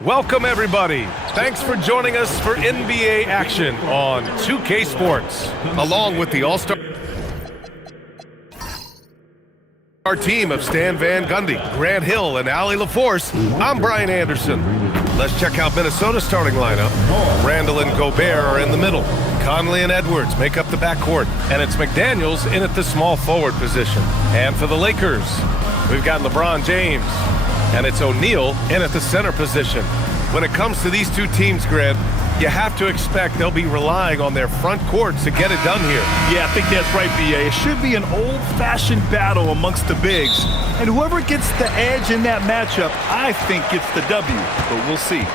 Welcome, everybody. Thanks for joining us for NBA action on 2K Sports. Along with the All-Star team of Stan Van Gundy, Grant Hill, and Allie LaForce, I'm Brian Anderson. Let's check out Minnesota's starting lineup. Randall and Gobert are in the middle. Conley and Edwards make up the backcourt. And it's McDaniels in at the small forward position. And for the Lakers, we've got LeBron James. And it's O'Neal in at the center position. When it comes to these two teams, Grant, you have to expect they'll be relying on their front courts to get it done here. Yeah, I think that's right, B.A. It should be an old-fashioned battle amongst the bigs. And whoever gets the edge in that matchup, I think gets the W. But we'll see.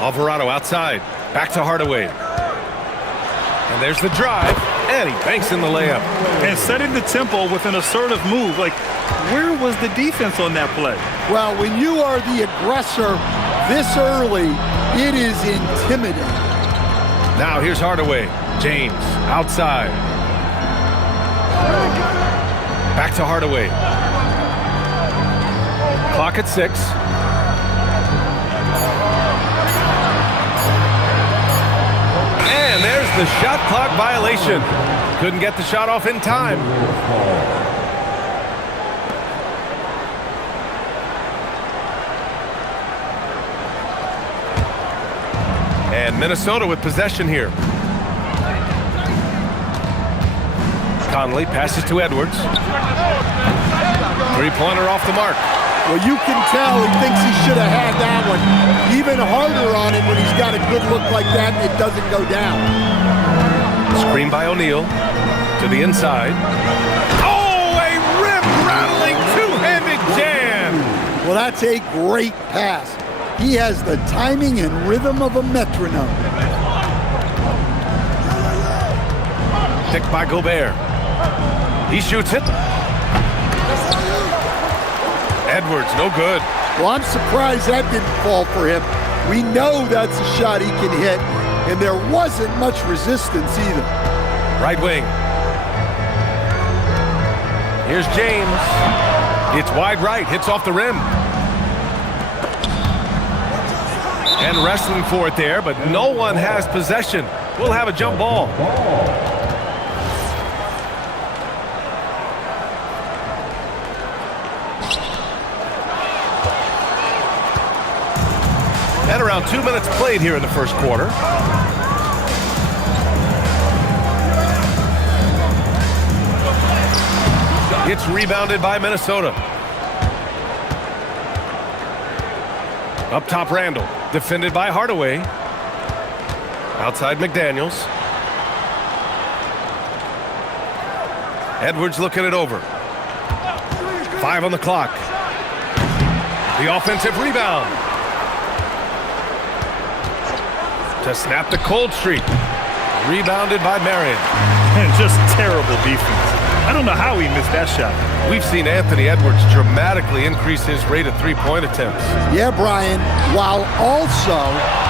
Alvarado outside. Back to Hardaway. And there's the drive. And he banks in the layup. And setting the tempo with an assertive move. Like, where was the defense on that play? Well, when you are the aggressor this early, it is intimidating. Now here's Hardaway. James outside. Back to Hardaway. Clock at 6. And there's the shot clock violation. Couldn't get the shot off in time. And Minnesota with possession here. Conley passes to Edwards. Three-pointer off the mark. Well, you can tell he thinks he should have had that one. Even harder on it when he's got a good look like that and it doesn't go down. Screen by O'Neal to the inside. Oh, a rib-rattling two-handed jam! Well, that's a great pass. He has the timing and rhythm of a metronome. Picked by Gobert. He shoots it. Edwards, no good. Well, I'm surprised that didn't fall for him. We know that's a shot he can hit, and there wasn't much resistance either. Right wing. Here's James. It's wide right, hits off the rim. And wrestling for it there, but no one has possession. We'll have a jump ball. And around 2 minutes played here in the first quarter. It's rebounded by Minnesota. Up top, Randall. Defended by Hardaway. Outside, McDaniels. Edwards looking it over. 5 on the clock. The offensive rebound. To snap the cold streak. Rebounded by Marion. And just terrible defense. I don't know how he missed that shot. We've seen Anthony Edwards dramatically increase his rate of three-point attempts. Yeah, Brian, while also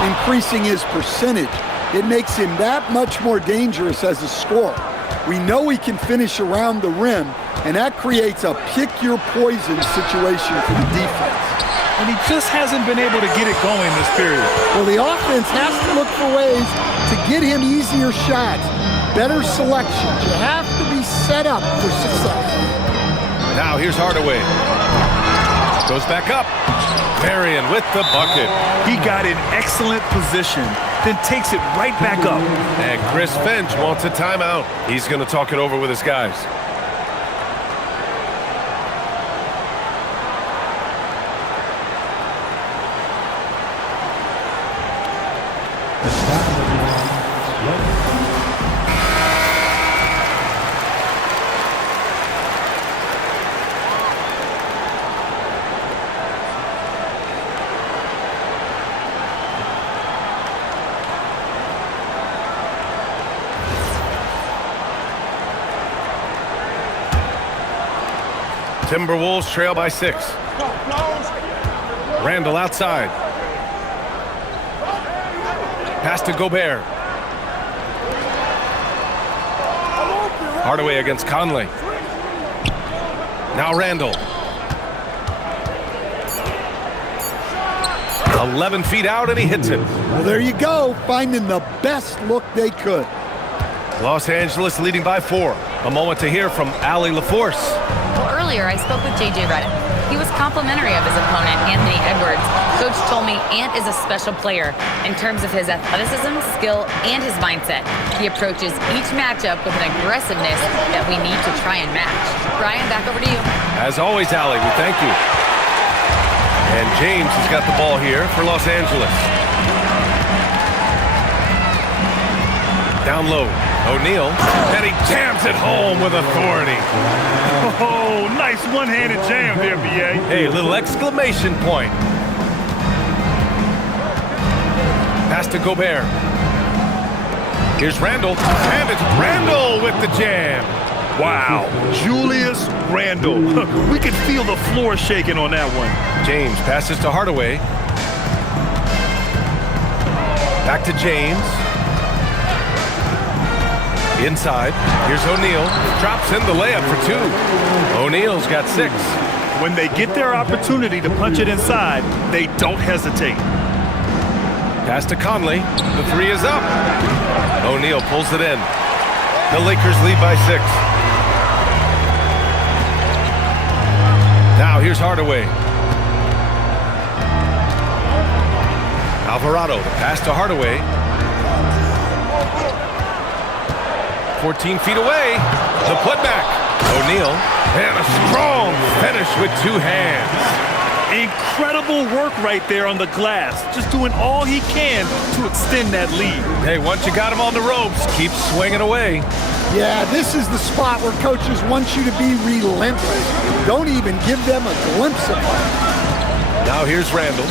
increasing his percentage. It makes him that much more dangerous as a scorer. We know he can finish around the rim, and that creates a pick-your-poison situation for the defense. And he just hasn't been able to get it going this period. Well, the offense has to look for ways to get him easier shots, better selections. You have to be set up for success. Now here's Hardaway. Goes back up. Marion with the bucket. He got in excellent position, then takes it right back up. And Chris Finch wants a timeout. He's going to talk it over with his guys. Timberwolves trail by 6. Randall outside. Pass to Gobert. Hardaway against Conley. Now Randall. 11 feet out, and he hits it. Well, there you go, finding the best look they could. Los Angeles leading by 4. A moment to hear from Allie LaForce. Well, earlier I spoke with J.J. Redick. He was complimentary of his opponent, Anthony Edwards. Coach told me Ant is a special player in terms of his athleticism, skill, and his mindset. He approaches each matchup with an aggressiveness that we need to try and match. Brian, back over to you. As always, Allie, we thank you. And James has got the ball here for Los Angeles. Down low, O'Neal, and he jams it home with authority. Oh, nice one-handed jam there, B.A. Hey, little exclamation point. Pass to Gobert. Here's Randle, and it's Randle with the jam. Wow, Julius Randle. We could feel the floor shaking on that one. James passes to Hardaway. Back to James. Inside, here's O'Neal. Drops in the layup for 2. O'Neal's got 6. When they get their opportunity to punch it inside, they don't hesitate. Pass to Conley. The 3 is up. O'Neal pulls it in. The Lakers lead by 6. Now here's Hardaway. Alvarado, the pass to Hardaway. 14 feet away. The putback. O'Neal. And a strong finish with 2 hands. Incredible work right there on the glass. Just doing all he can to extend that lead. Hey, once you got him on the ropes, keep swinging away. Yeah, this is the spot where coaches want you to be relentless. Don't even give them a glimpse of it. Now here's Randle.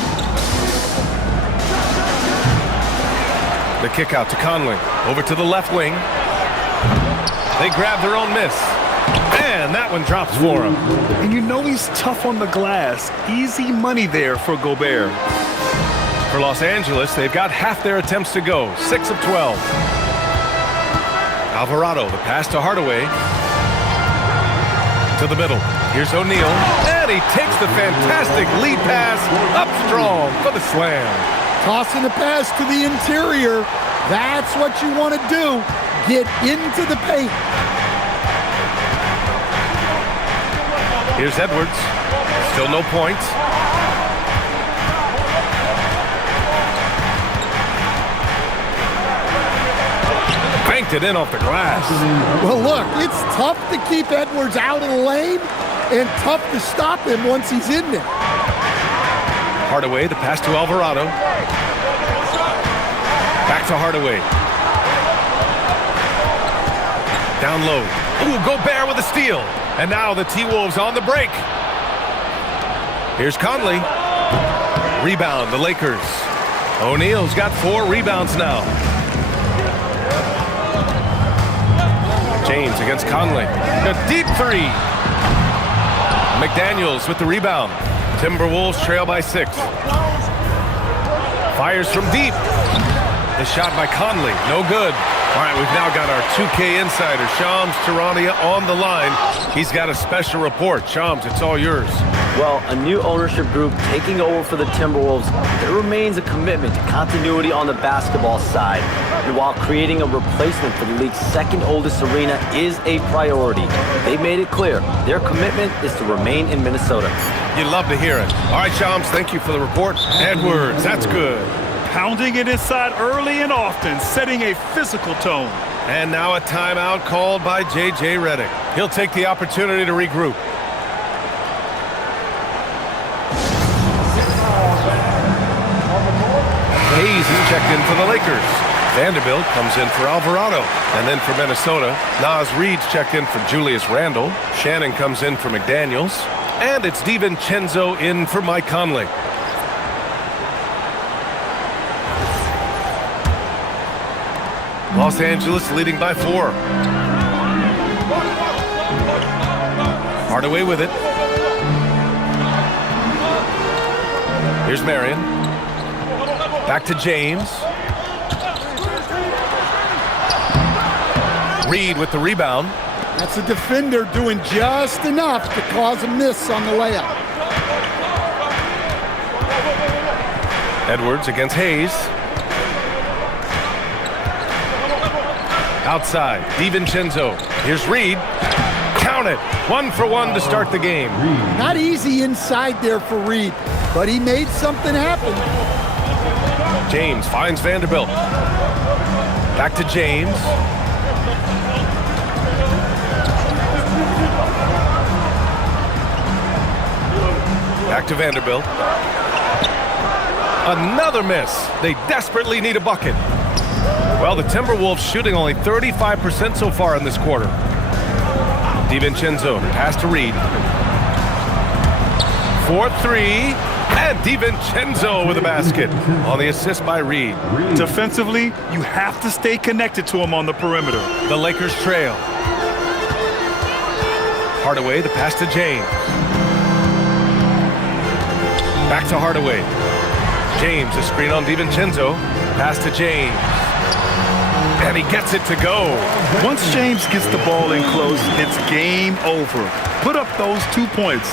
The kick out to Conley. Over to the left wing. They grab their own miss. And that one drops for him. And you know he's tough on the glass. Easy money there for Gobert. For Los Angeles, they've got half their attempts to go. 6 of 12. Alvarado, the pass to Hardaway. To the middle. Here's O'Neal. And he takes the fantastic lead pass up strong for the slam. Tossing the pass to the interior. That's what you want to do. Get into the paint. Here's Edwards. Still no points. Banked it in off the glass. Well, look, it's tough to keep Edwards out of the lane and tough to stop him once he's in there. Hardaway, the pass to Alvarado. Back to Hardaway. Down low. Ooh, Gobert with a steal. And now the T-Wolves on the break. Here's Conley. Rebound, the Lakers. O'Neal's got 4 rebounds now. James against Conley. A deep 3. McDaniels with the rebound. Timberwolves trail by 6. Fires from deep. The shot by Conley, no good. All right, we've now got our 2K insider, Shams Charania, on the line. He's got a special report. Shams, it's all yours. Well, a new ownership group taking over for the Timberwolves, there remains a commitment to continuity on the basketball side. And while creating a replacement for the league's second oldest arena is a priority, they made it clear their commitment is to remain in Minnesota. You'd love to hear it. All right, Shams, thank you for the report. Edwards, that's good. Pounding it inside early and often, setting a physical tone. And now a timeout called by J.J. Redick. He'll take the opportunity to regroup. Hayes is checked in for the Lakers. Vanderbilt comes in for Alvarado. And then for Minnesota, Naz Reid's checked in for Julius Randle. Shannon comes in for McDaniels. And it's DiVincenzo in for Mike Conley. Los Angeles leading by 4. Hardaway with it. Here's Marion. Back to James. Reid with the rebound. That's a defender doing just enough to cause a miss on the layup. Edwards against Hayes. Outside, DiVincenzo. Here's Reed. Count it. 1 for 1 to start the game. Not easy inside there for Reed, but he made something happen. James finds Vanderbilt. Back to James. Back to Vanderbilt. Another miss. They desperately need a bucket. Well, the Timberwolves shooting only 35% so far in this quarter. DiVincenzo, pass to Reed. 4-3, and DiVincenzo with a basket on the assist by Reed. Defensively, you have to stay connected to him on the perimeter. The Lakers trail. Hardaway, the pass to James. Back to Hardaway. James, a screen on DiVincenzo. Pass to James. And he gets it to go. Once James gets the ball in close, it's game over. Put up those 2 points.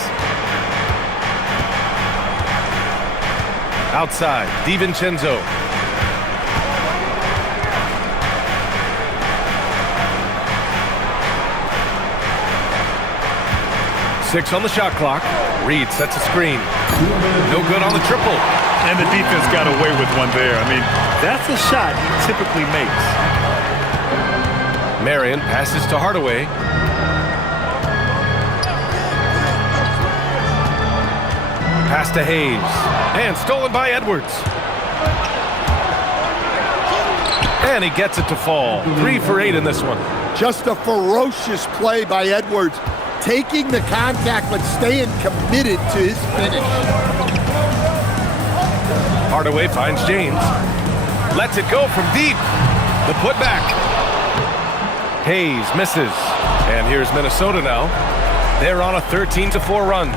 Outside, DiVincenzo. Six on the shot clock. Reed sets a screen. No good on the triple. And the defense got away with one there. I mean, that's a shot he typically makes. Marion passes to Hardaway. Pass to Hayes. And stolen by Edwards. And he gets it to fall. 3 for 8 in this one. Just a ferocious play by Edwards, taking the contact but staying committed to his finish. Hardaway finds James. Lets it go from deep. The putback. Hayes misses. And here's Minnesota now. They're on a 13-4 run.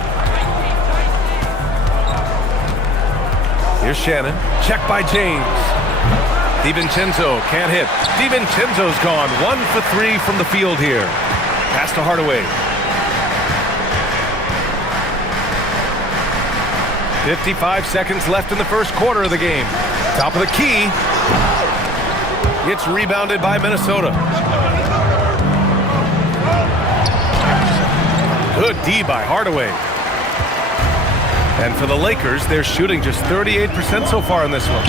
Here's Shannon. Check by James. DiVincenzo can't hit. DiVincenzo's gone. 1 for 3 from the field here. Pass to Hardaway. 55 seconds left in the first quarter of the game. Top of the key. It's rebounded by Minnesota. Good D by Hardaway. And for the Lakers, they're shooting just 38% so far in this one.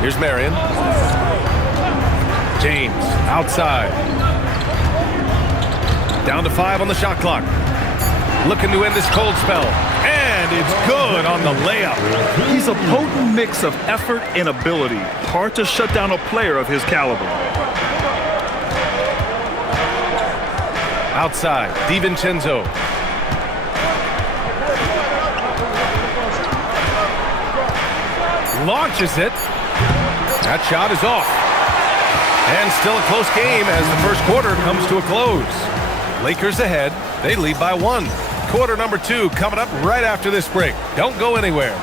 Here's Marion. James, outside. Down to 5 on the shot clock. Looking to end this cold spell. And it's good on the layup. He's a potent mix of effort and ability. Hard to shut down a player of his caliber. Outside, DiVincenzo. Launches it. That shot is off. And still a close game as the first quarter comes to a close. Lakers ahead. They lead by 1. Quarter number 2 coming up right after this break. Don't go anywhere.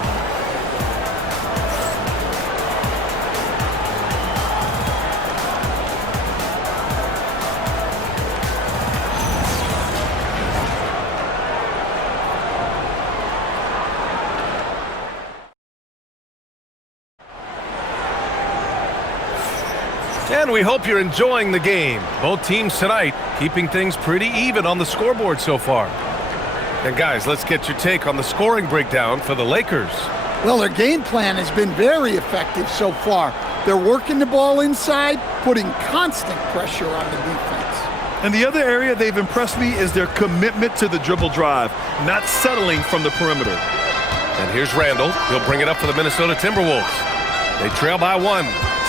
And we hope you're enjoying the game. Both teams tonight keeping things pretty even on the scoreboard so far. And guys, let's get your take on the scoring breakdown for the Lakers. Well, their game plan has been very effective so far. They're working the ball inside, putting constant pressure on the defense. And the other area they've impressed me is their commitment to the dribble drive, not settling from the perimeter. And here's Randall. He'll bring it up for the Minnesota Timberwolves. They trail by 1,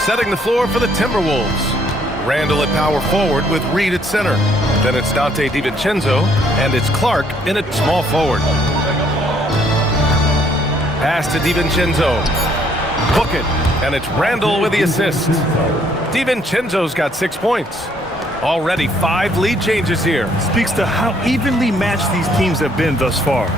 setting the floor for the Timberwolves. Randall at power forward with Reed at center. Then it's Dante DiVincenzo, and it's Clark in at small forward. Pass to DiVincenzo. Book it, and it's Randall with the assist. DiVincenzo's got 6 points. Already 5 lead changes here. Speaks to how evenly matched these teams have been thus far.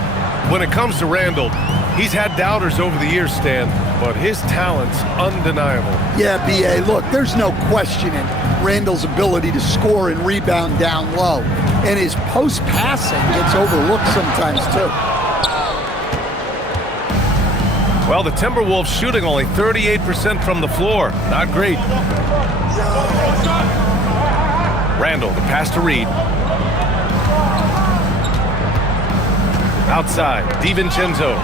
When it comes to Randall, he's had doubters over the years, Stan, but his talent's undeniable. Yeah, B.A., look, there's no questioning Randall's ability to score and rebound down low. And his post-passing gets overlooked sometimes, too. Well, the Timberwolves shooting only 38% from the floor. Not great. Randall, the pass to Reed. Outside, DiVincenzo.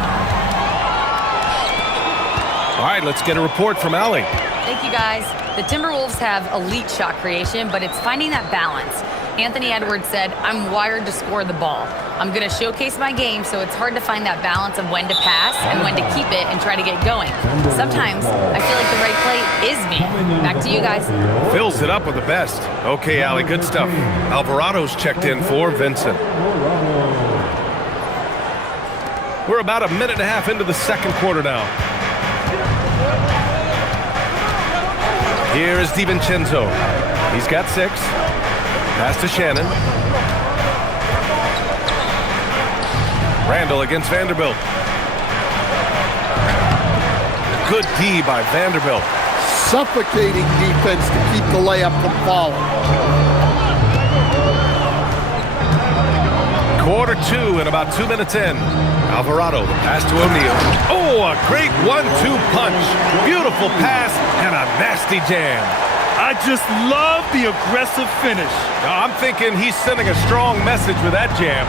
All right, let's get a report from Allie. Thank you, guys. The Timberwolves have elite shot creation, but it's finding that balance. Anthony Edwards said, "I'm wired to score the ball. I'm going to showcase my game, so it's hard to find that balance of when to pass and when to keep it and try to get going. Sometimes I feel like the right play is me." Back to you guys. Fills it up with the best. Okay, Allie, good stuff. Alvarado's checked in for Vincent. We're about a minute and a half into the second quarter now. Here is DiVincenzo. He's got 6. Pass to Shannon. Randall against Vanderbilt. Good D by Vanderbilt. Suffocating defense to keep the layup from falling. Quarter 2 and about 2 minutes in. Alvarado, the pass to O'Neal. Oh, a great 1-2 punch. Beautiful pass and a nasty jam. I just love the aggressive finish. I'm thinking he's sending a strong message with that jam.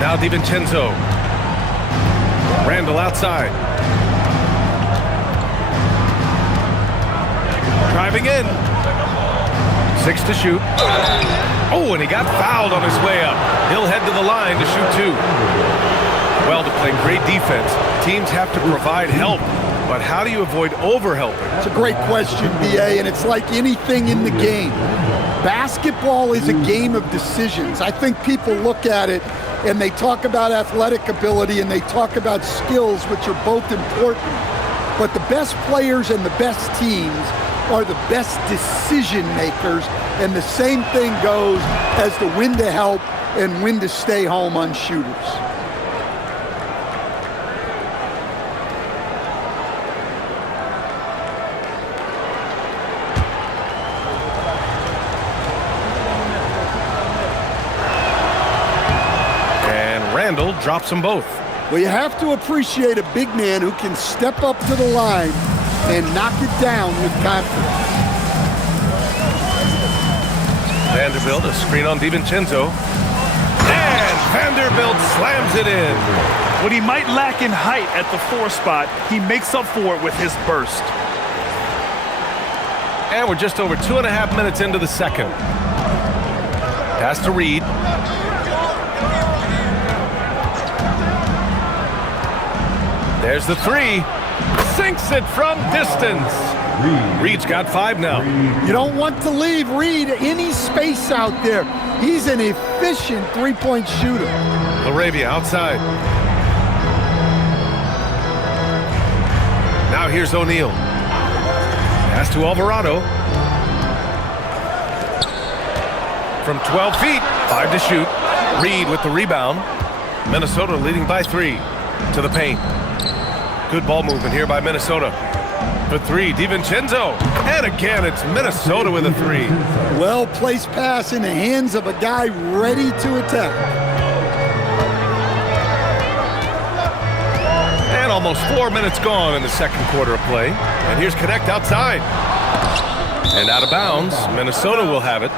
Now DiVincenzo. Randall outside. Driving in. 6 to shoot. Oh, and he got fouled on his way up. He'll head to the line to shoot 2. Well, to play great defense, teams have to provide help. But how do you avoid overhelping? It's a great question, B.A., and it's like anything in the game. Basketball is a game of decisions. I think people look at it and they talk about athletic ability and they talk about skills, which are both important. But the best players and the best teams are the best decision makers, and the same thing goes as to when to help and when to stay home on shooters. Randall drops them both. Well, you have to appreciate a big man who can step up to the line and knock it down with confidence. Vanderbilt, a screen on DiVincenzo. And Vanderbilt slams it in. What he might lack in height at the 4 spot, he makes up for it with his burst. And we're just over 2.5 minutes into the second. Pass to Reed. There's the 3. Sinks it from distance. Reed's got 5 now. You don't want to leave Reed any space out there. He's an efficient three-point shooter. LaRavia outside. Now here's O'Neal. Pass to Alvarado. From 12 feet, 5 to shoot. Reed with the rebound. Minnesota leading by 3 to the paint. Good ball movement here by Minnesota. For 3, DiVincenzo. And again, it's Minnesota with a 3. Well-placed pass in the hands of a guy ready to attack. And almost 4 minutes gone in the second quarter of play. And here's Connect outside. And out of bounds, Minnesota will have it.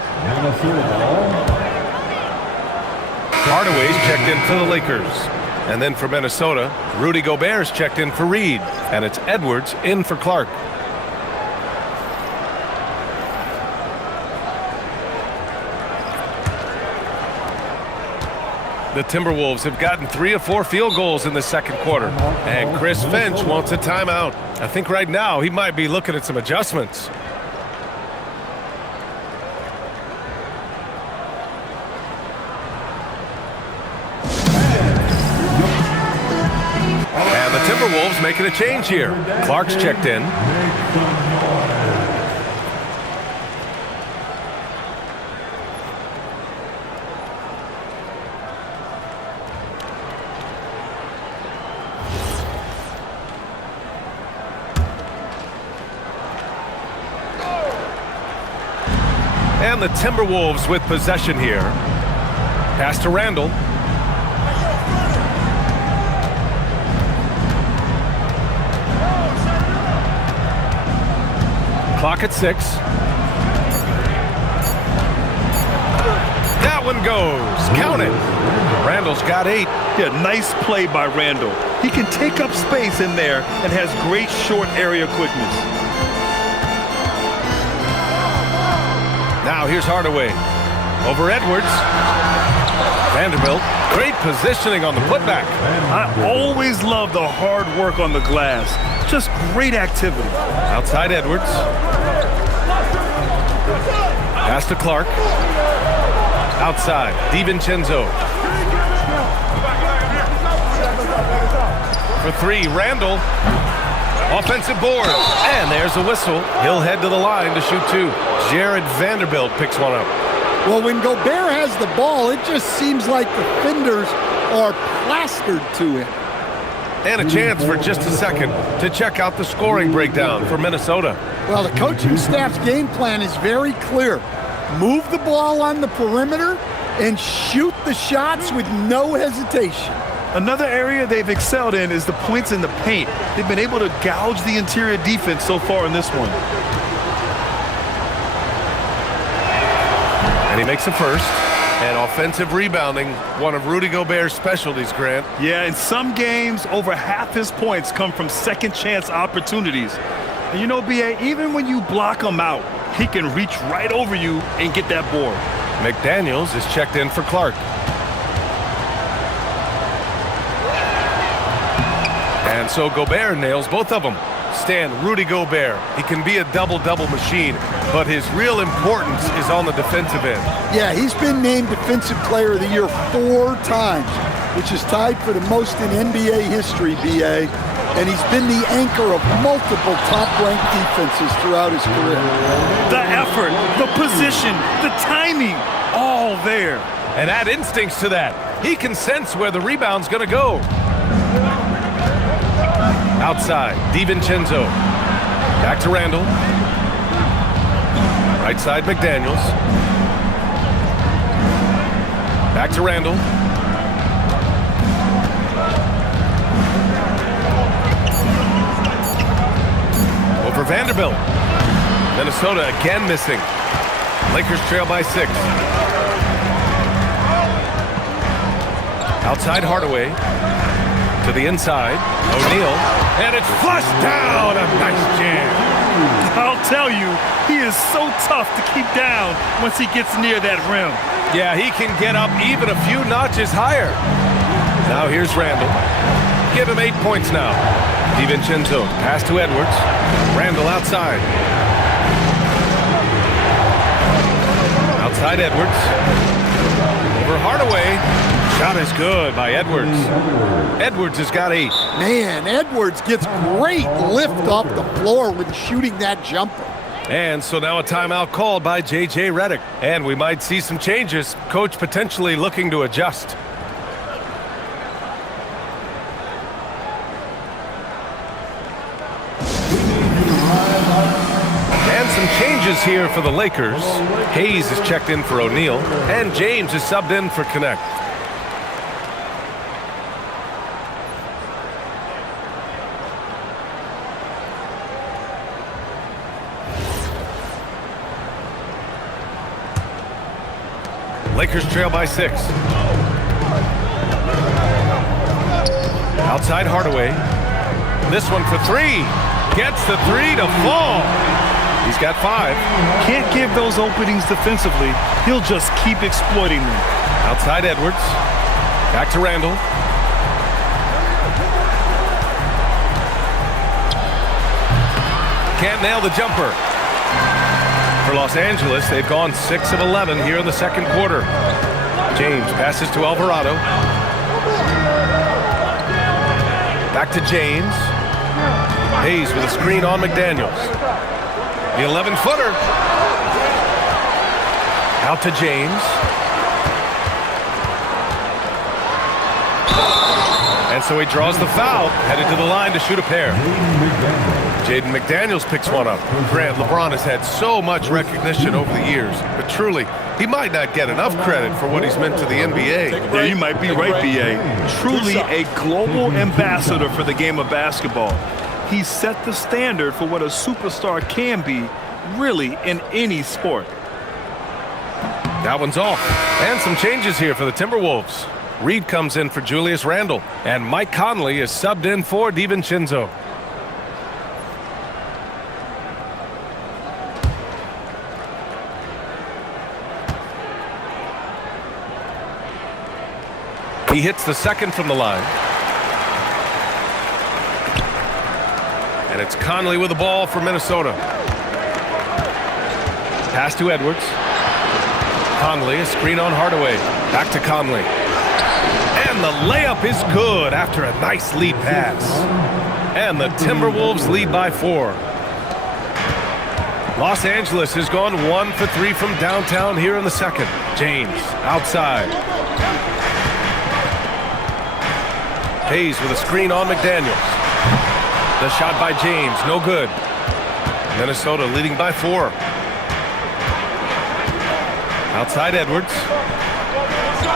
Hardaway's checked in for the Lakers. And then for Minnesota, Rudy Gobert's checked in for Reed. And it's Edwards in for Clark. The Timberwolves have gotten 3 of 4 field goals in the second quarter. And Chris Finch wants a timeout. I think right now he might be looking at some adjustments. And the Timberwolves making a change here. Clark's checked in. And the Timberwolves with possession here. Pass to Randall. Clock at 6. That one goes. Count it. Randall's got 8. Yeah, nice play by Randall. He can take up space in there and has great short area quickness. Now here's Hardaway. Over Edwards. Vanderbilt. Great positioning on the putback. I always love the hard work on the glass. Just great activity. Outside Edwards. Pass to Clark. Outside. DiVincenzo. For 3, Randall. Offensive board. And there's a whistle. He'll head to the line to shoot 2. Jared Vanderbilt picks one up. Well, when Gobert has the ball, it just seems like defenders are plastered to him. And a chance for just a second to check out the scoring breakdown for Minnesota. Well, the coaching staff's game plan is very clear. Move the ball on the perimeter and shoot the shots with no hesitation. Another area they've excelled in is the points in the paint. They've been able to gouge the interior defense so far in this one. And he makes a first. And offensive rebounding, one of Rudy Gobert's specialties, Grant. Yeah, in some games, over half his points come from second chance opportunities. And you know, B.A., even when you block him out, he can reach right over you and get that board. McDaniels is checked in for Clark. And so Gobert nails both of them. Stan, Rudy Gobert, he can be a double-double machine, but his real importance is on the defensive end. Yeah, he's been named Defensive Player of the Year 4 times, which is tied for the most in NBA history, B.A., and he's been the anchor of multiple top-ranked defenses throughout his career. The effort, the position, the timing, all there. And add instincts to that. He can sense where the rebound's going to go. Outside, DiVincenzo. Back to Randall. Right side, McDaniels. Back to Randall. Over Vanderbilt. Minnesota again missing. Lakers trail by 6. Outside Hardaway. To the inside. O'Neal. And it's flushed down. A nice jam. I'll tell you, he is so tough to keep down once he gets near that rim. Yeah, he can get up even a few notches higher. Now here's Randall. Give him 8 points now. DiVincenzo. Pass to Edwards. Randall outside. Outside Edwards. Over Hardaway. Shot is good by Edwards. Edwards has got 8. Man, Edwards gets great lift off the floor when shooting that jumper. And so now a timeout called by J.J. Redick. And we might see some changes. Coach potentially looking to adjust. And some changes here for the Lakers. Hayes is checked in for O'Neal. And James is subbed in for Connect. Lakers trail by 6. Outside Hardaway. This one for 3. Gets the 3 to fall. He's got 5. Can't give those openings defensively. He'll just keep exploiting them. Outside Edwards. Back to Randall. Can't nail the jumper. For Los Angeles, they've gone 6 of 11 here in the second quarter. James passes to Alvarado. Back to James. Hayes with a screen on McDaniels. The 11-footer. Out to James. And so he draws the foul, headed to the line to shoot a pair. Jaden McDaniels picks one up. Grant, LeBron has had so much recognition over the years, but truly, he might not get enough credit for what he's meant to the NBA. Yeah, you might be right, B.A. Truly a global ambassador for the game of basketball. He set the standard for what a superstar can be really, in any sport. That one's off. And some changes here for the Timberwolves. Reed comes in for Julius Randle, and Mike Conley is subbed in for DiVincenzo. He hits the second from the line. And it's Conley with the ball for Minnesota. Pass to Edwards. Conley, a screen on Hardaway. Back to Conley. And the layup is good after a nice lead pass. And the Timberwolves lead by 4. Los Angeles has gone 1 for 3 from downtown here in the second. James outside. Hayes with a screen on McDaniels. The shot by James, no good. Minnesota leading by 4. Outside Edwards.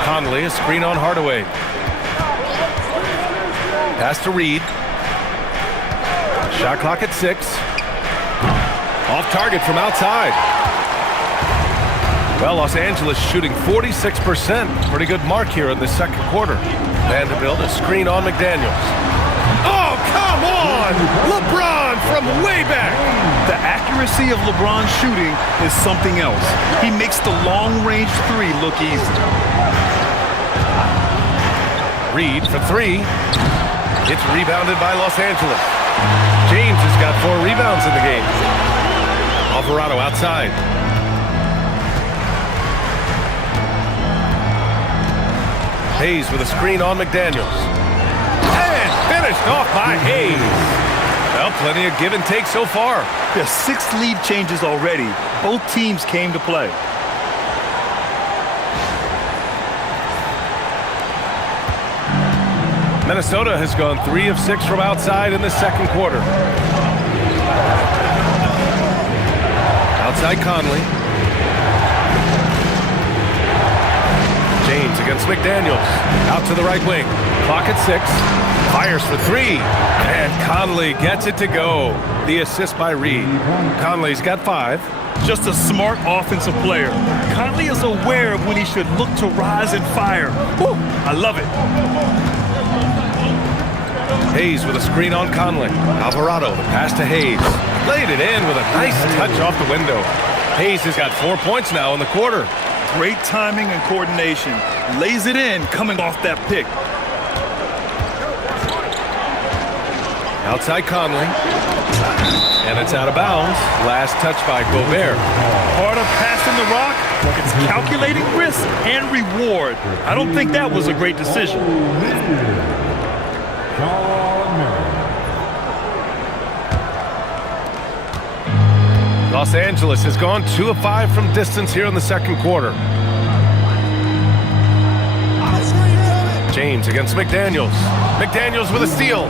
Conley, a screen on Hardaway. Pass to Reed. Shot clock at 6. Off target from outside. Well, Los Angeles shooting 46%. Pretty good mark here in the second quarter. Vanderbilt, a screen on McDaniels. Oh, come on! LeBron from way back. The accuracy of LeBron's shooting is something else. He makes the long-range 3 look easy. Reed for 3. It's rebounded by Los Angeles. James has got 4 rebounds in the game. Alvarado outside. Hayes with a screen on McDaniels. And finished off by Hayes. Well, plenty of give and take so far. There's 6 lead changes already. Both teams came to play. Minnesota has gone 3 of 6 from outside in the second quarter. Outside Conley. James against McDaniels. Out to the right wing. Clock at 6. Fires for 3. And Conley gets it to go. The assist by Reed. Conley's got 5. Just a smart offensive player. Conley is aware of when he should look to rise and fire. Woo, I love it. Hayes with a screen on Conley. Alvarado, the pass to Hayes. Laid it in with a nice touch off the window. Hayes has got 4 points now in the quarter. Great timing and coordination. Lays it in coming off that pick. Outside Conley. And it's out of bounds. Last touch by Gobert. Part of passing the rock, it's calculating risk and reward. I don't think that was a great decision. Los Angeles has gone 2 of 5 from distance here in the second quarter. James against McDaniels. McDaniels with a steal.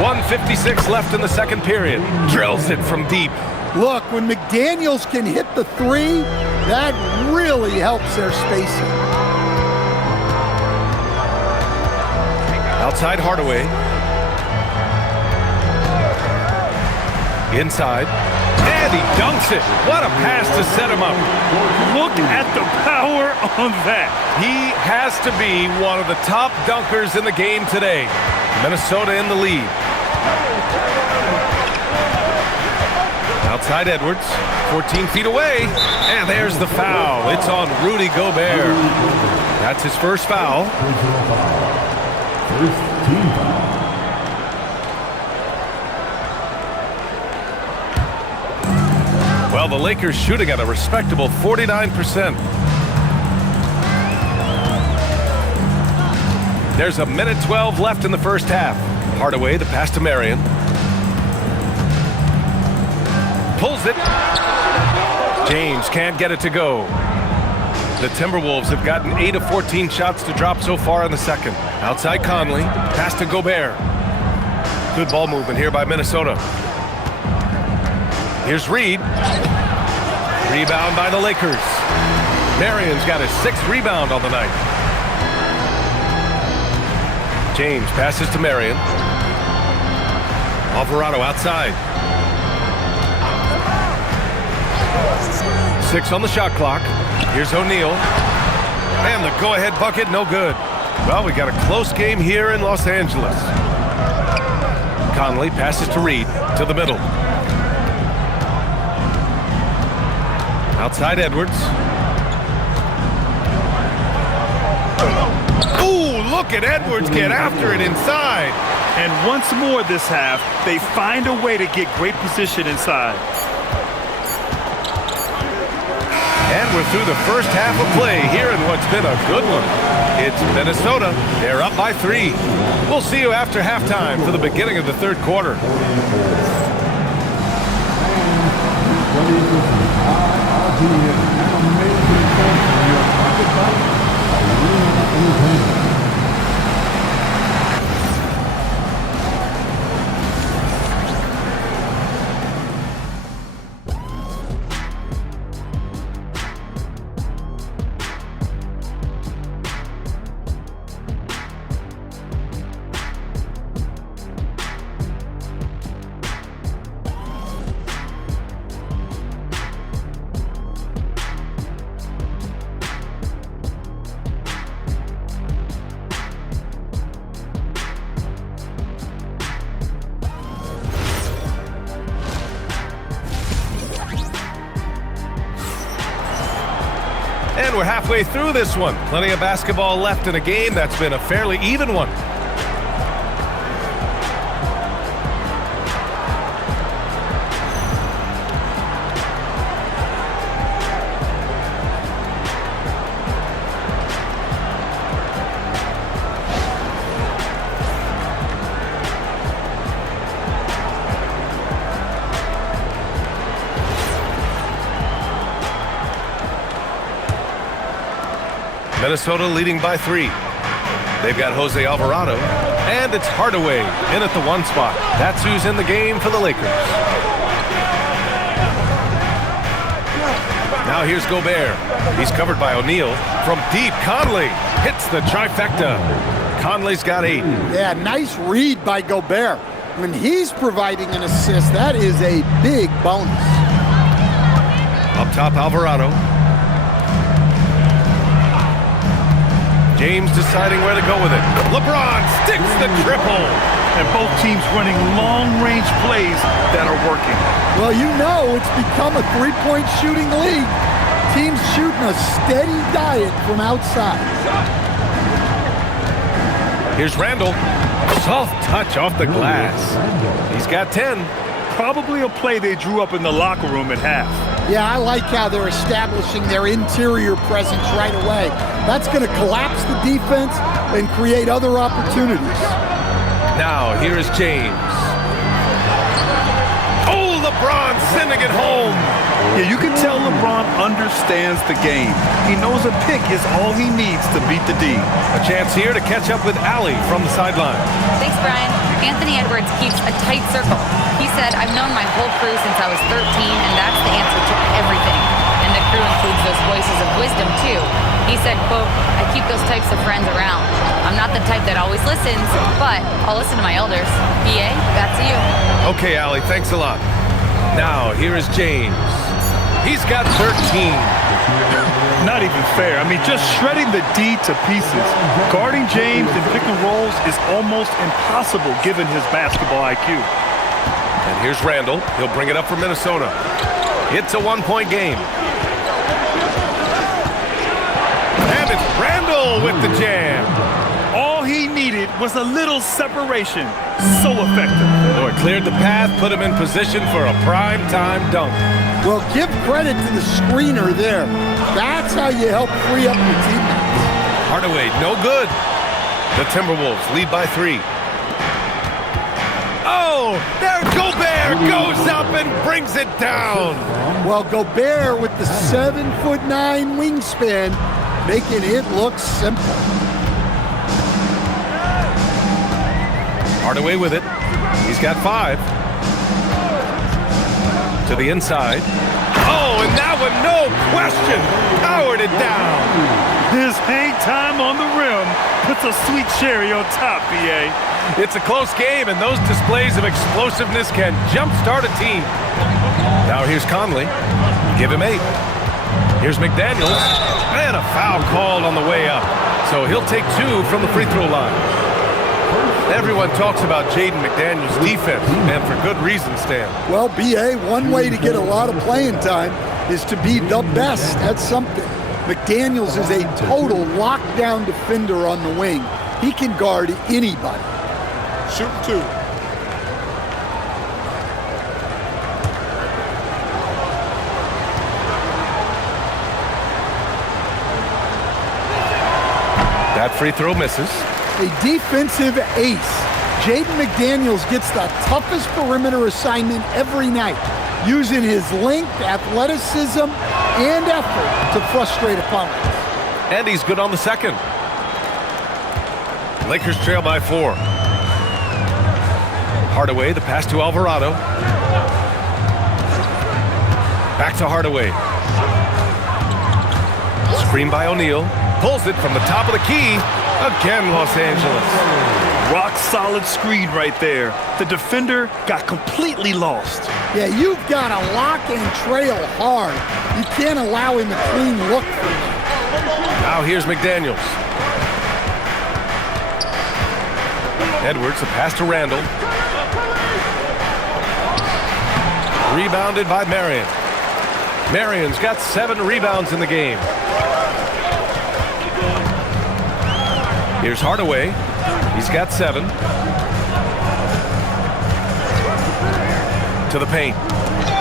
1:56 left in the second period. Drills it from deep. Look, when McDaniels can hit the 3, that really helps their spacing. Outside Hardaway. Inside. And he dunks it. What a pass to set him up. Look at the power on that. He has to be one of the top dunkers in the game today. Minnesota in the lead. Outside Edwards. 14 feet away. And there's the foul. It's on Rudy Gobert. That's his first foul. First team foul. Well, the Lakers shooting at a respectable 49%. There's a minute 12 left in the first half. Hardaway, the pass to Marion. Pulls it. James can't get it to go. The Timberwolves have gotten 8 of 14 shots to drop so far in the second. Outside Conley, pass to Gobert. Good ball movement here by Minnesota. Here's Reed. Rebound by the Lakers. Marion's got his 6th rebound on the night. James passes to Marion. Alvarado outside. 6 on the shot clock. Here's O'Neal. And the go-ahead bucket, no good. Well, we got a close game here in Los Angeles. Conley passes to Reed, to the middle. Outside Edwards. Ooh, look at Edwards get after it inside. And once more this half, they find a way to get great position inside. And we're through the first half of play here in what's been a good one. It's Minnesota. They're up by 3. We'll see you after halftime for the beginning of the third quarter. And we're halfway through this one. Plenty of basketball left in a game that's been a fairly even one. Minnesota leading by 3. They've got Jose Alvarado, and it's Hardaway in at the 1 spot. That's who's in the game for the Lakers. Now here's Gobert. He's covered by O'Neal. From deep, Conley hits the trifecta. Conley's got 8. Yeah, nice read by Gobert. When he's providing an assist, that is a big bonus. Up top, Alvarado. James deciding where to go with it. LeBron sticks the triple. And both teams running long-range plays that are working. Well, you know it's become a three-point shooting league. Teams shooting a steady diet from outside. Here's Randall. Soft touch off the glass. He's got 10. Probably a play they drew up in the locker room at half. Yeah, I like how they're establishing their interior presence right away. That's going to collapse the defense and create other opportunities. Now, here is James. Oh, LeBron sending it home. Yeah, you can tell LeBron understands the game. He knows a pick is all he needs to beat the D. A chance here to catch up with Allie from the sideline. Thanks, Brian. Anthony Edwards keeps a tight circle. He said, I've known my whole crew since I was 13, and that's the answer to everything. And the crew includes those voices of wisdom, too. He said, quote, I keep those types of friends around. I'm not the type that always listens, but I'll listen to my elders. BA, back to you. Okay, Allie, thanks a lot. Now, here is James. He's got 13. Not even fair. I mean, just shredding the D to pieces. Guarding James in pick and rolls is almost impossible given his basketball IQ. And here's Randall. He'll bring it up for Minnesota. It's a 1-point game. And it's Randall with the jam. All he needed was a little separation. So effective. Oh, it cleared the path, put him in position for a prime-time dunk. Well, give credit to the screener there. That's how you help free up your teammates. Hardaway, no good. The Timberwolves lead by 3. Oh, there Gobert goes up and brings it down. Well, Gobert with the 7'9" wingspan, making it look simple. Hardaway with it. He's got 5. To the inside. Oh, and that one, no question, powered it down. His hang time on the rim puts a sweet cherry on top, BA. It's a close game, and those displays of explosiveness can jumpstart a team. Now here's Conley. Give him 8. Here's McDaniels. And a foul called on the way up. So he'll take 2 from the free throw line. Everyone talks about Jaden McDaniels' defense, and for good reason, Stan. Well, B.A., one way to get a lot of playing time is to be the best. That's something. McDaniels is a total lockdown defender on the wing. He can guard anybody. Shoot 2. That free throw misses. A defensive ace. Jaden McDaniels gets the toughest perimeter assignment every night, using his length, athleticism, and effort to frustrate opponents. And he's good on the second. Lakers trail by 4. Hardaway, the pass to Alvarado. Back to Hardaway. Screen by O'Neal. Pulls it from the top of the key. Again, Los Angeles. Rock solid screen right there. The defender got completely lost. Yeah, you've got to lock and trail hard. You can't allow him a clean look for you. Now here's McDaniels. Edwards, a pass to Randall. Rebounded by Marion. Marion's got 7 rebounds in the game. Here's Hardaway. He's got 7. To the paint.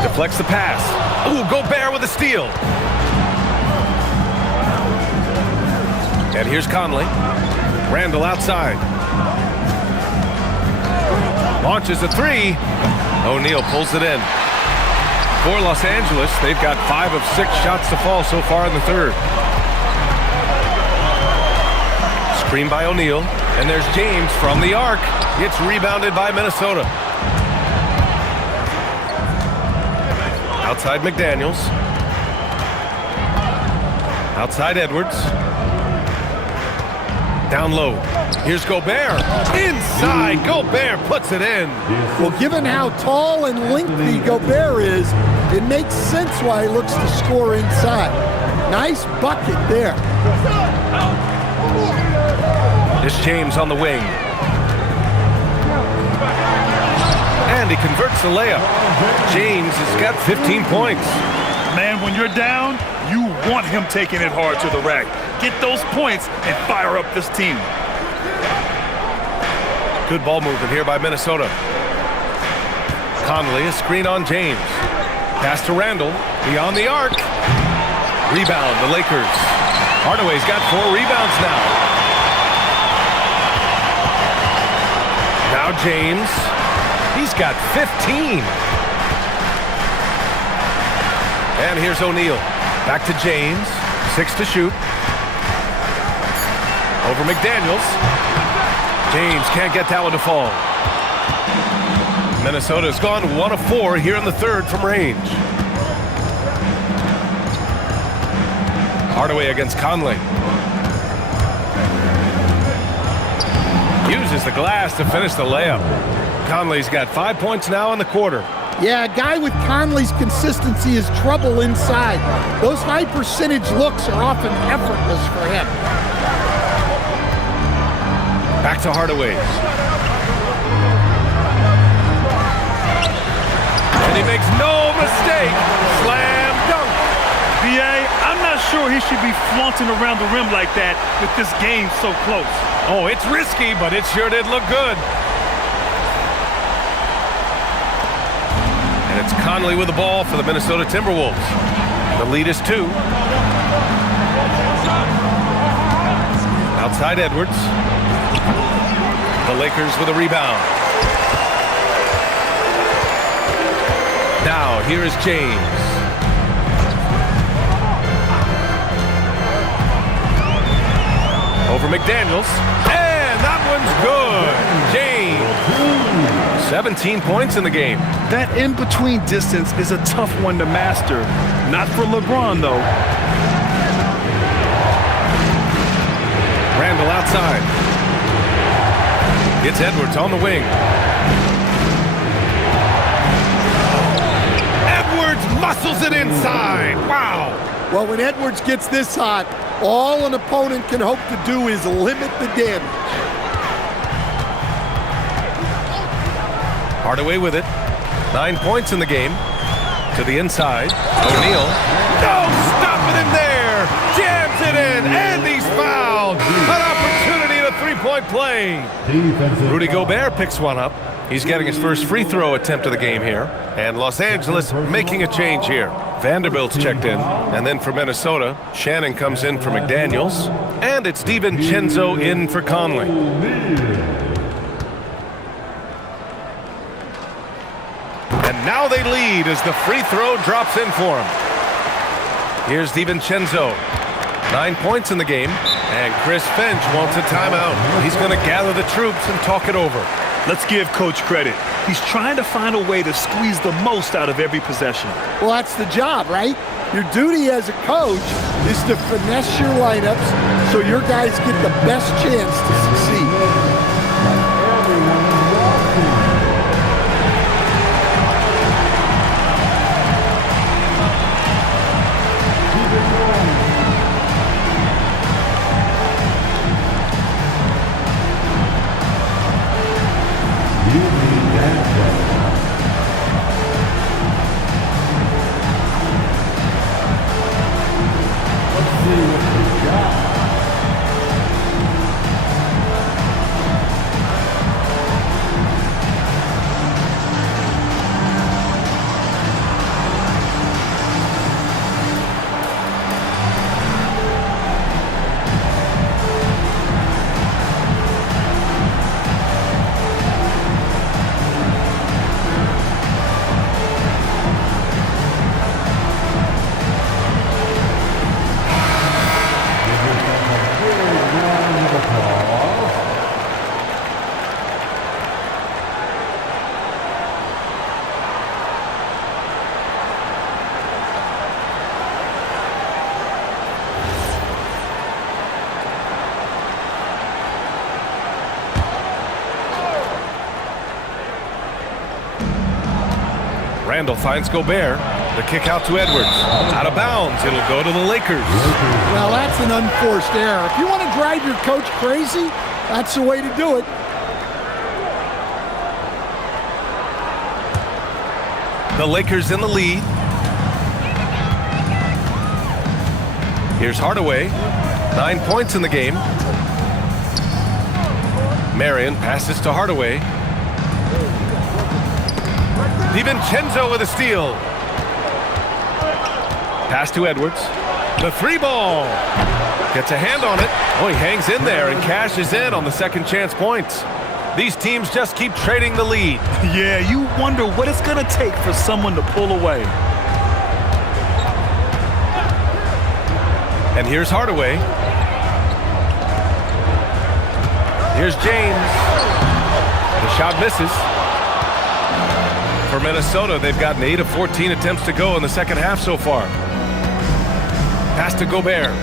Deflects the pass. Ooh, Gobert with a steal. And here's Conley. Randall outside. Launches a 3. O'Neal pulls it in. For Los Angeles, they've got 5 of 6 shots to fall so far in the third. Screen by O'Neal. And there's James from the arc. It's rebounded by Minnesota. Outside McDaniels. Outside Edwards. Down low. Here's Gobert. Inside. Gobert puts it in. Well, given how tall and lengthy Gobert is, it makes sense why he looks to score inside. Nice bucket there. It's James on the wing. And he converts the layup. James has got 15 points. Man, when you're down, you want him taking it hard to the rack. Get those points and fire up this team. Good ball movement here by Minnesota. Conley, a screen on James. Pass to Randall, beyond the arc. Rebound, the Lakers. Hardaway's got 4 rebounds now. Now James, he's got 15. And here's O'Neal. Back to James, 6 to shoot. Over McDaniels. James can't get that one to fall. Minnesota's gone 1 of 4 here in the third from range. Hardaway against Conley. Uses the glass to finish the layup. Conley's got 5 points now in the quarter. Yeah, a guy with Conley's consistency is trouble inside. Those high percentage looks are often effortless for him. Back to Hardaway. And he makes no mistake. Slam dunk. B.A., I'm not sure he should be flaunting around the rim like that with this game so close. Oh, it's risky, but it sure did look good. And it's Conley with the ball for the Minnesota Timberwolves. The lead is 2. Outside Edwards. The Lakers with a rebound. Now, here is James. Over McDaniels. And that one's good. James. 17 points in the game. That in-between distance is a tough one to master. Not for LeBron, though. Randall outside. It's Edwards on the wing. Edwards muscles it inside. Wow. Well, when Edwards gets this hot, all an opponent can hope to do is limit the damage. Hardaway with it. 9 points in the game. To the inside. O'Neal. No, stop it in there. Jams it in, and he's fouled. An opportunity at a three-point play. Rudy Gobert picks one up. He's getting his first free throw attempt of the game here. And Los Angeles making a change here. Vanderbilt's checked in. And then for Minnesota, Shannon comes in for McDaniels. And it's DiVincenzo in for Conley. And now they lead as the free throw drops in for him. Here's DiVincenzo. 9 points in the game. And Chris Finch wants a timeout. He's going to gather the troops and talk it over. Let's give Coach credit. He's trying to find a way to squeeze the most out of every possession. Well, that's the job, right? Your duty as a coach is to finesse your lineups so your guys get the best chance to succeed. Randall finds Gobert. The kick out to Edwards. Out of bounds. It'll go to the Lakers. Well, that's an unforced error. If you want to drive your coach crazy, that's the way to do it. The Lakers in the lead. Here's Hardaway. 9 points in the game. Marion passes to Hardaway. DiVincenzo with a steal. Pass to Edwards. The three ball. Gets a hand on it. Oh, he hangs in there and cashes in on the second chance points. These teams just keep trading the lead. Yeah, you wonder what it's going to take for someone to pull away. And here's Hardaway. Here's James. The shot misses. For Minnesota, they've gotten 8 of 14 attempts to go in the second half so far. Pass to Gobert.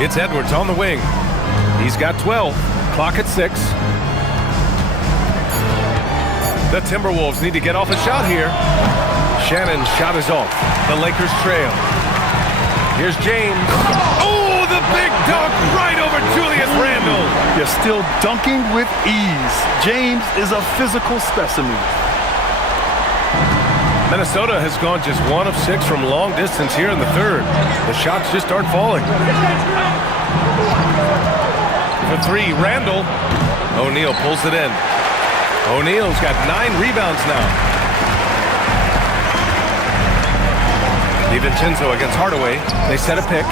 It's Edwards on the wing. He's got 12. Clock at 6. The Timberwolves need to get off a shot here. Shannon's shot is off. The Lakers trail. Here's James. Oh, the big dunk right over Julius Randle. You're still dunking with ease. James is a physical specimen. Minnesota has gone just 1 of 6 from long distance here in the third. The shots just aren't falling. For 3, Randle. O'Neal pulls it in. O'Neal's got 9 rebounds now. DiVincenzo against Hardaway. They set a pick.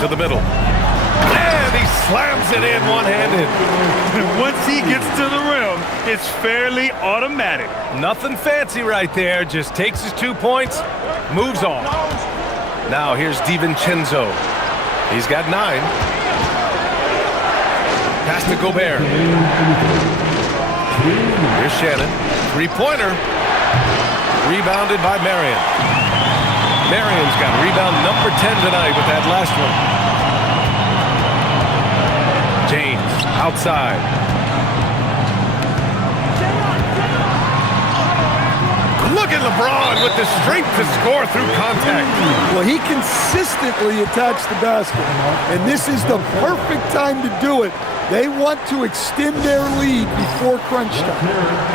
To the middle. And he slams it in one-handed. Once he gets to the rim, it's fairly automatic. Nothing fancy right there. Just takes his 2 points, moves on. Now here's DiVincenzo. He's got 9. Pass to Gobert. Here's Shannon. Three-pointer. Rebounded by Marion. Marion's got rebound number 10 tonight with that last one. Outside. Look at LeBron with the strength to score through contact. Well, he consistently attacks the basket, and this is the perfect time to do it. They want to extend their lead before crunch time.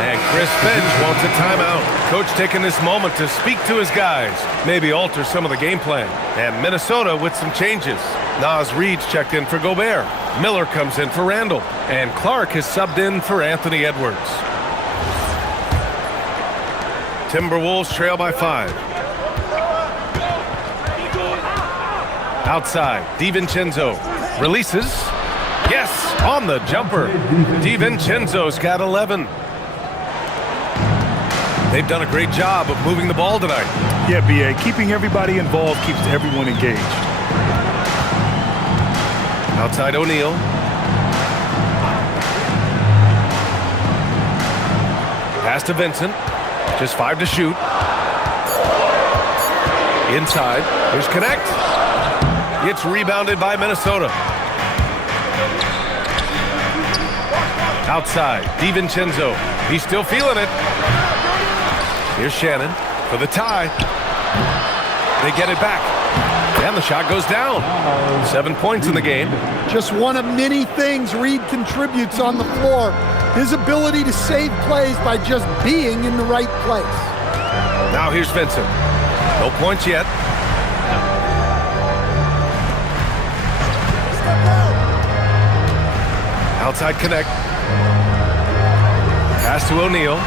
And Chris Finch wants a timeout. Coach taking this moment to speak to his guys, maybe alter some of the game plan. And Minnesota with some changes. Naz Reid's checked in for Gobert. Miller comes in for Randall. And Clark has subbed in for Anthony Edwards. Timberwolves trail by 5. Outside, DiVincenzo releases. Yes, on the jumper. DiVincenzo's got 11. They've done a great job of moving the ball tonight. Yeah, B.A., keeping everybody involved keeps everyone engaged. Outside O'Neal. Pass to Vincent. Just 5 to shoot. Inside. Here's Connect. It's rebounded by Minnesota. Outside, DiVincenzo. He's still feeling it. Here's Shannon for the tie. They get it back. And the shot goes down. 7 points in the game. Just one of many things Reid contributes on the floor. His ability to save plays by just being in the right place. Now here's Vincent. No points yet. Outside Connect. Pass to O'Neal.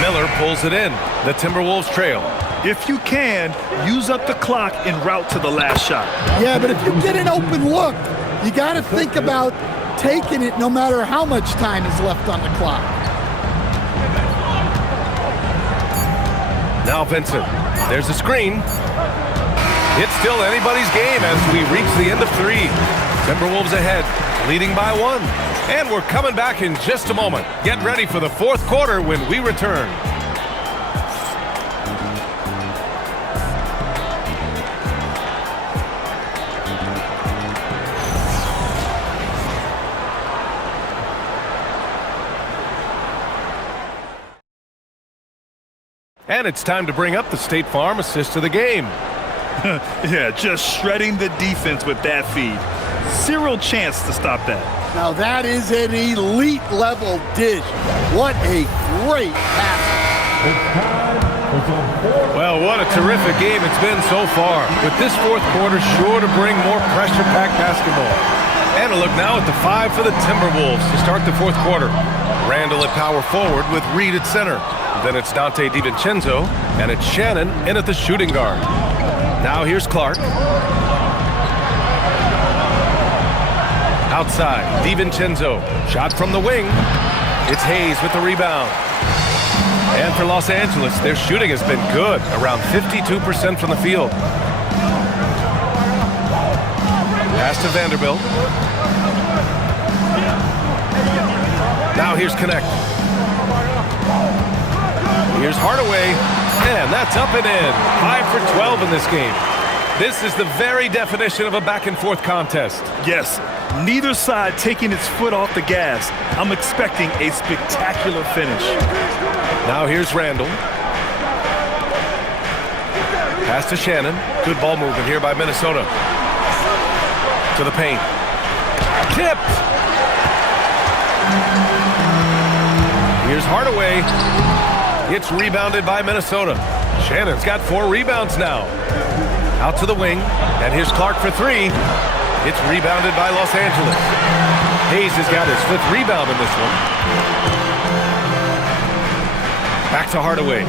Miller pulls it in. The Timberwolves trail. If you can, use up the clock en route to the last shot. Yeah, but if you get an open look, you got to think about taking it no matter how much time is left on the clock. Now Vincent. There's a screen. It's still anybody's game as we reach the end of 3. Timberwolves ahead, leading by 1. And we're coming back in just a moment. Get ready for the 4th quarter when we return. And it's time to bring up the State Farm assist of the game. Yeah, just shredding the defense with that feed. Zero chance to stop that. Now that is an elite level dish. What a great pass. Well, what a terrific game it's been so far. With this 4th quarter sure to bring more pressure-packed basketball. And a look now at the 5 for the Timberwolves to start the 4th quarter. Randall at power forward with Reid at center. Then it's Dante DiVincenzo, and it's Shannon in at the shooting guard. Now here's Clark. Outside, DiVincenzo. Shot from the wing. It's Hayes with the rebound. And for Los Angeles, their shooting has been good, around 52% from the field. Pass to Vanderbilt. Now here's Connect. Here's Hardaway, and that's up and in. 5 for 12 in this game. This is the very definition of a back-and-forth contest. Yes, neither side taking its foot off the gas. I'm expecting a spectacular finish. Now here's Randall. Pass to Shannon. Good ball movement here by Minnesota. To the paint. Tipped. Here's Hardaway. It's rebounded by Minnesota. Shannon's got 4 rebounds now. Out to the wing, and here's Clark for 3. It's rebounded by Los Angeles. Hayes has got his 5th rebound in this one. Back to Hardaway.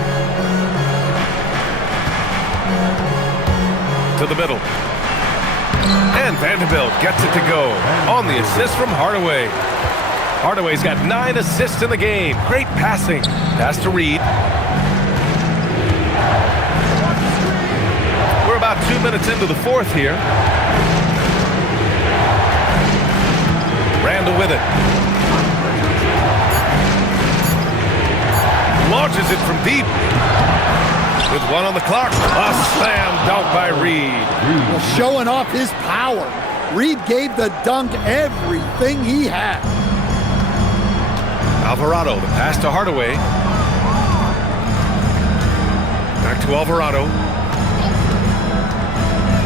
To the middle. And Vanderbilt gets it to go on the assist from Hardaway. Hardaway's got 9 assists in the game. Great passing. Pass to Reid. We're about 2 minutes into the 4th here. Randall with it. Launches it from deep. With 1 on the clock. A slam dunk by Reid. Well, showing off his power. Reed gave the dunk everything he had. Alvarado, the pass to Hardaway. Back to Alvarado.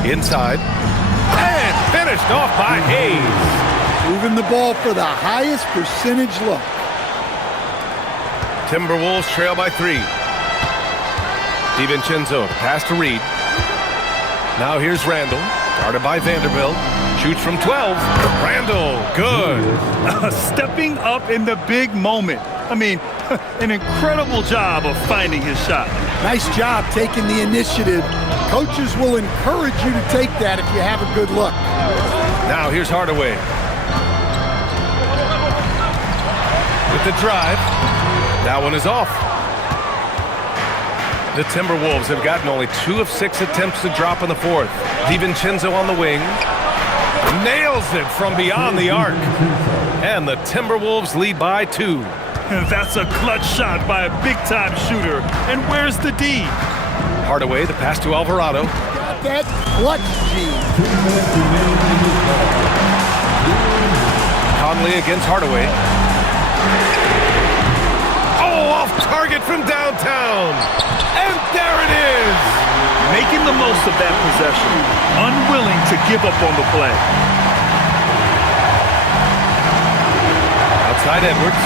Inside. And finished off by Hayes. Moving the ball for the highest percentage look. Timberwolves trail by 3. DiVincenzo, the pass to Reed. Now here's Randall. Guarded by Vanderbilt. Shoots from 12. Randall, good. Stepping up in the big moment. I mean, an incredible job of finding his shot. Nice job taking the initiative. Coaches will encourage you to take that if you have a good look. Now here's Hardaway. With the drive. That one is off. The Timberwolves have gotten only 2 of 6 attempts to drop in the fourth. DiVincenzo on the wing. Nails it from beyond the arc. And the Timberwolves lead by 2. And that's a clutch shot by a big-time shooter. And where's the D? Hardaway, the pass to Alvarado. Got that clutch gene. Conley against Hardaway. Oh, off target from downtown. And there it is. Making the most of that possession. Unwilling to give up on the play. Outside Edwards.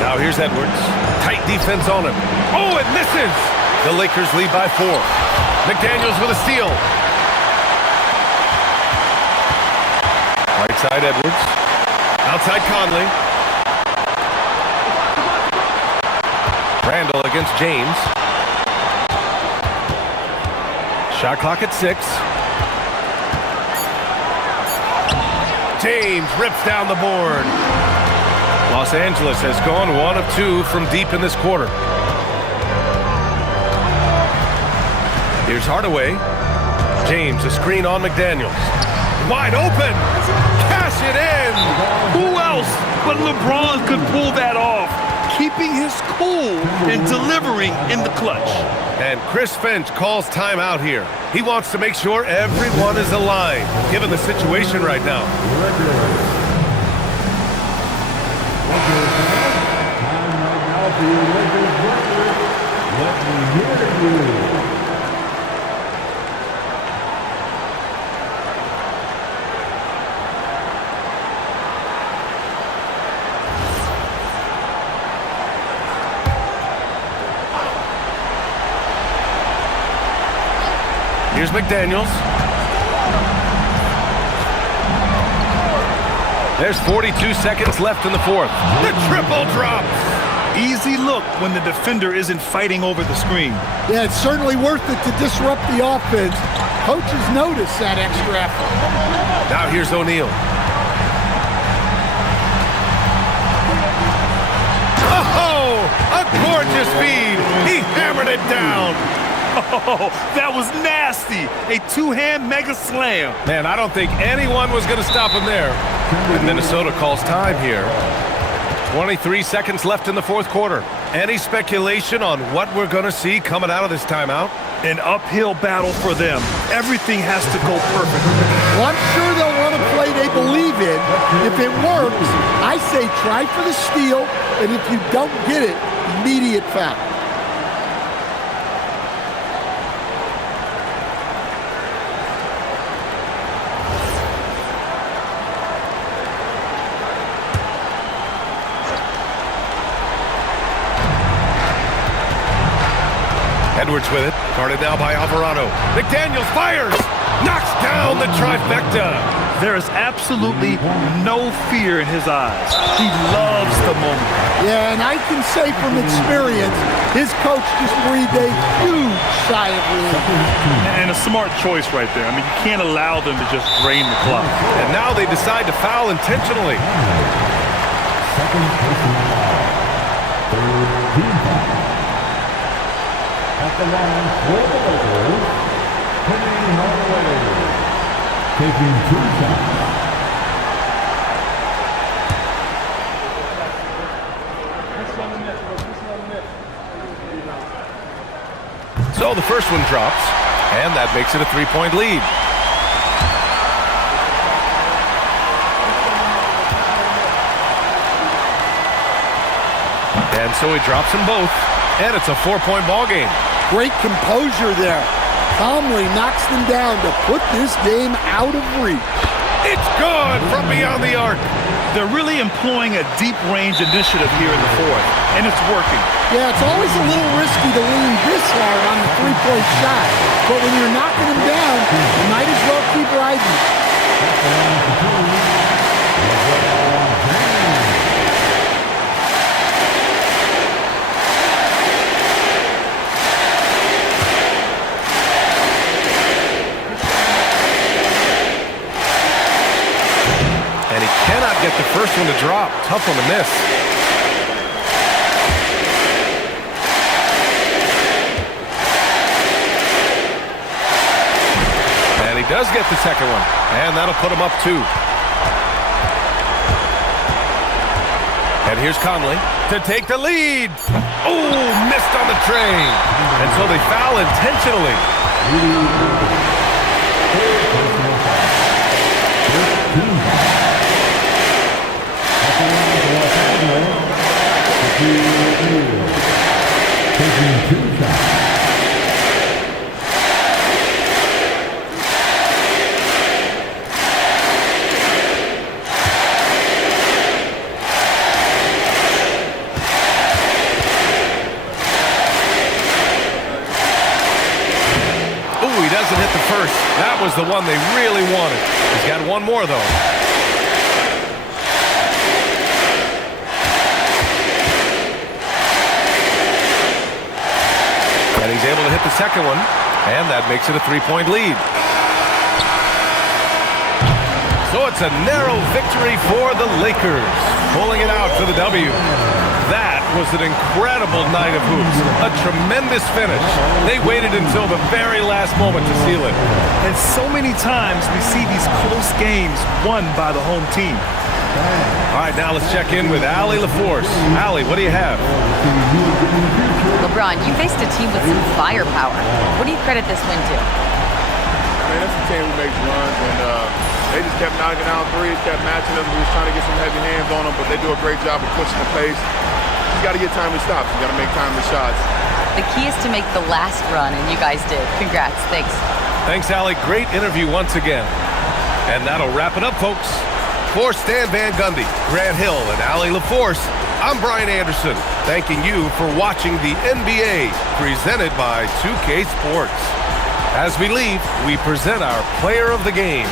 Now here's Edwards. Tight defense on him. Oh, it misses! The Lakers lead by 4. McDaniels with a steal. Right side Edwards. Outside Conley. Randall against James. Shot clock at 6. James rips down the board. Los Angeles has gone 1 of 2 from deep in this quarter. Here's Hardaway. James, a screen on McDaniels. Wide open. Cash it in. Who else but LeBron could pull that off? Keeping his cool and delivering in the clutch. And Chris Finch calls timeout here. He wants to make sure everyone is aligned, given the situation right now. Here's McDaniels. There's 42 seconds left in the fourth. The triple drops. Easy look when the defender isn't fighting over the screen. Yeah, it's certainly worth it to disrupt the offense. Coaches notice that extra effort. Now here's O'Neal. Oh, a gorgeous feed. He hammered it down. Oh, that was nasty. A two-hand mega slam. Man, I don't think anyone was going to stop him there. And Minnesota calls time here. 23 seconds left in the fourth quarter. Any speculation on what we're going to see coming out of this timeout? An uphill battle for them. Everything has to go perfectly. Well, I'm sure they'll run a play they believe in. If it works, I say try for the steal, and if you don't get it, immediate foul. Edwards with it, guarded now by Alvarado. McDaniels fires, knocks down the trifecta. There is absolutely no fear in his eyes. He loves the moment. Yeah, and I can say from experience, his coach just breathed a huge sigh of relief. And a smart choice right there. I mean, you can't allow them to just drain the clock. And now they decide to foul intentionally. Second personal foul. Third team foul. At the line for the Lakers, Penny Hardaway. taking 2 shots. So the first one drops, and that makes it a 3-point lead. And so he drops them both, and it's a 4-point ball game. Great composure there. Calmly knocks them down to put this game out of reach. It's good from beyond the arc. They're really employing a deep range initiative here in the fourth, and it's working. Yeah, it's always a little risky to lean this hard on the three-point shot. But when you're knocking them down, you might as well keep riding. And he cannot get the first one to drop. Tough one to miss. And he does get the second one. And that'll put him up 2. And here's Conley to take the lead. Oh, missed on the train. And so they foul intentionally. Taking 2 shots. He doesn't hit the first. That was the one they really wanted. He's got one more, though. And he's able to hit the second one, and that makes it a 3-point lead. So it's a narrow victory for the Lakers, pulling it out for the W. That was an incredible night of hoops. A tremendous finish. They waited until the very last moment to seal it. And so many times we see these close games won by the home team. All right, now let's check in with Allie LaForce. Allie, what do you have? LeBron, you faced a team with some firepower. What do you credit this win to? Man, that's a team who makes runs, and they just kept knocking down threes, kept matching them. We was trying to get some heavy hands on them, but they do a great job of pushing the pace. You got to get timely stops. You got to make timely shots. The key is to make the last run, and you guys did. Congrats. Thanks. Thanks, Allie. Great interview once again. And that'll wrap it up, folks. For Stan Van Gundy, Grant Hill, and Allie LaForce, I'm Brian Anderson, thanking you for watching the NBA presented by 2K Sports. As we leave, we present our player of the game.